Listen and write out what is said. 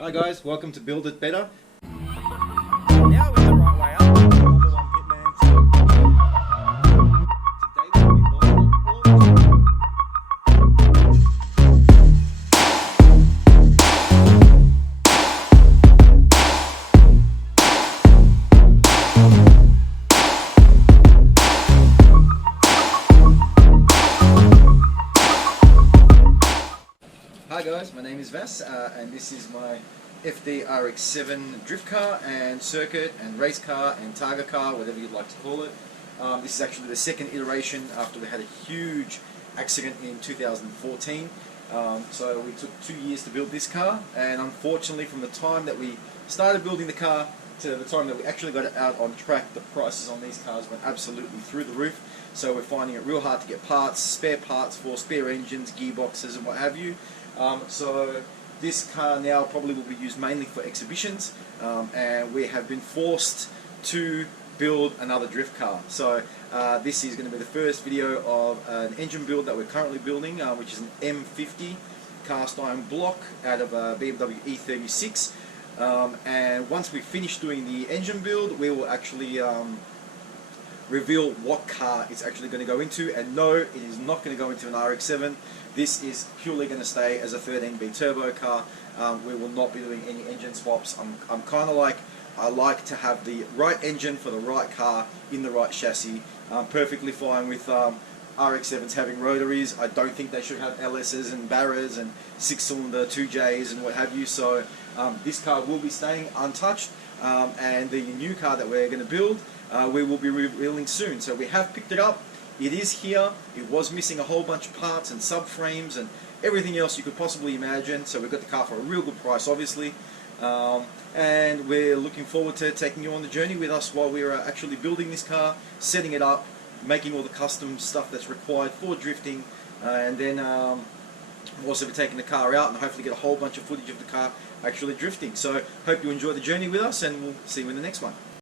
Hi guys, welcome to Build It Better. Now we're the right way up. Number one pitman. Today we'll be building all Hi guys, my name is Vas and this is my FD RX-7 drift car and circuit and race car and targa car, whatever you'd like to call it. This is actually the second iteration after we had a huge accident in 2014. So we took 2 years to build this car, and unfortunately from the time that we started building the car to the time that we actually got it out on track, the prices on these cars went absolutely through the roof. So we're finding it real hard to get spare parts for spare engines, gearboxes and what have you. So this car now probably will be used mainly for exhibitions, and we have been forced to build another drift car. So this is going to be the first video of an engine build that we're currently building, which is an M50 cast iron block out of a BMW E36. And once we finish doing the engine build, we will actually reveal what car it's actually going to go into. And no, it is not going to go into an RX-7. This is purely going to stay as a 13B turbo car. We will not be doing any engine swaps. I'm kind of like, I like to have the right engine for the right car in the right chassis. I'm perfectly fine with RX-7s having rotaries. I don't think they should have LSs and Barras and 6-cylinder 2Js and what have you. So this car will be staying untouched, and the new car that we're going to build we will be revealing soon. So we have picked it up. It is here. It was missing a whole bunch of parts and subframes and everything else you could possibly imagine. So we got the car for a real good price, obviously. And we're looking forward to taking you on the journey with us while we're actually building this car, setting it up, making all the custom stuff that's required for drifting, and then we'll also be taking the car out and hopefully get a whole bunch of footage of the car actually drifting. So hope you enjoy the journey with us, and we'll see you in the next one.